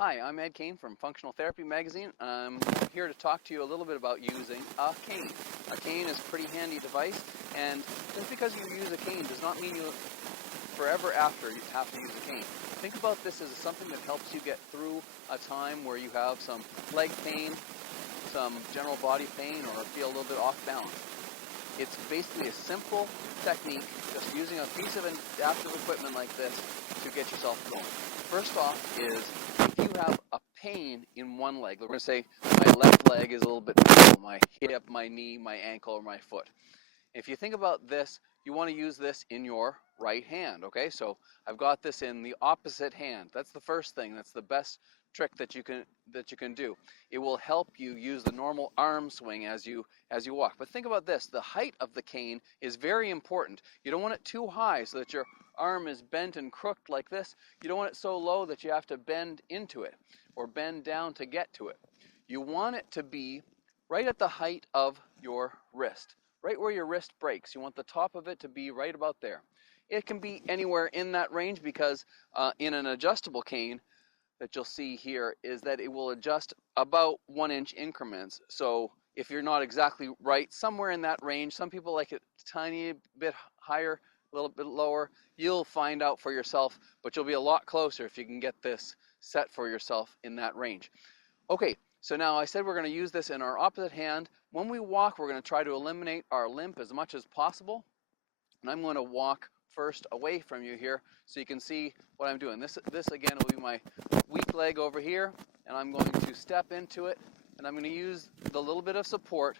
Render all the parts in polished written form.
Hi, I'm Ed Kane from Functional Therapy Magazine. I'm here to talk to you a little bit about using a cane. A cane is a pretty handy device, and just because you use a cane does not mean you forever after you have to use a cane. Think about this as something that helps you get through a time where you have some leg pain, some general body pain, or feel a little bit off balance. It's basically a simple technique, just using a piece of adaptive equipment like this to get yourself going. First off is, if you have a pain in one leg, we're going to say my left leg is a little bit painful, my hip, my knee, my ankle, or my foot. If you think about this, you want to use this in your right hand, okay? So I've got this in the opposite hand. That's the first thing. That's the best trick that you can do. It will help you use the normal arm swing as you walk. But think about this, the height of the cane is very important. You don't want it too high so that your arm is bent and crooked like this. You don't want it so low that you have to bend into it or bend down to get to it. You want it to be right at the height of your wrist, right where your wrist breaks. You want the top of it to be right about there. It can be anywhere in that range because in an adjustable cane that you'll see here is that it will adjust about 1-inch increments. So if you're not exactly right, somewhere in that range, some people like it a tiny bit higher, a little bit lower. You'll find out for yourself, but you'll be a lot closer if you can get this set for yourself in that range. Okay, so now I said we're going to use this in our opposite hand. When we walk, we're going to try to eliminate our limp as much as possible. And I'm going to walk first away from you here so you can see what I'm doing. This again will be my weak leg over here, and I'm going to step into it, and I'm going to use the little bit of support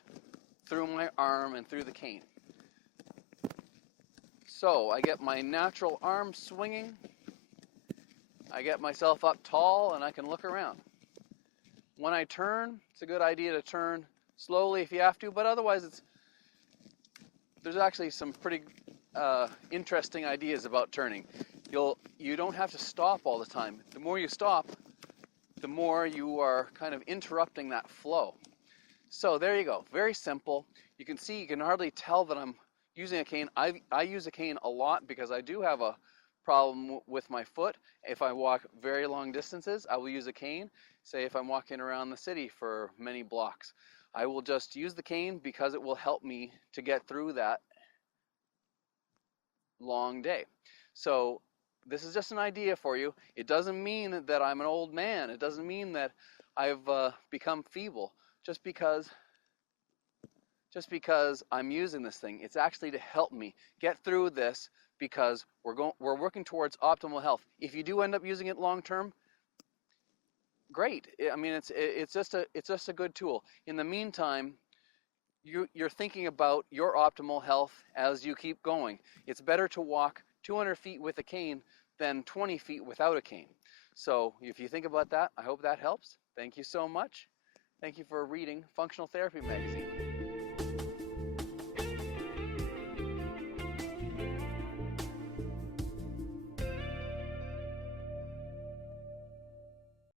through my arm and through the cane. So I get my natural arm swinging, I get myself up tall, and I can look around. When I turn, it's a good idea to turn slowly if you have to, but otherwise there's actually some pretty interesting ideas about turning. You don't have to stop all the time. The more you stop, the more you are kind of interrupting that flow. So there you go, very simple. You can see, you can hardly tell that I'm using a cane. I use a cane a lot because I do have a problem with my foot. If I walk very long distances, I will use a cane. Say if I'm walking around the city for many blocks, I will just use the cane because it will help me to get through that long day. So this is just an idea for you. It doesn't mean that I'm an old man. It doesn't mean that I've become feeble just because I'm using this thing. It's actually to help me get through this because we're working towards optimal health. If you do end up using it long term, great. I mean, it's just a good tool. In the meantime, you're thinking about your optimal health as you keep going. It's better to walk 200 feet with a cane than 20 feet without a cane. So if you think about that, I hope that helps. Thank you so much. Thank you for reading Functional Therapy Magazine.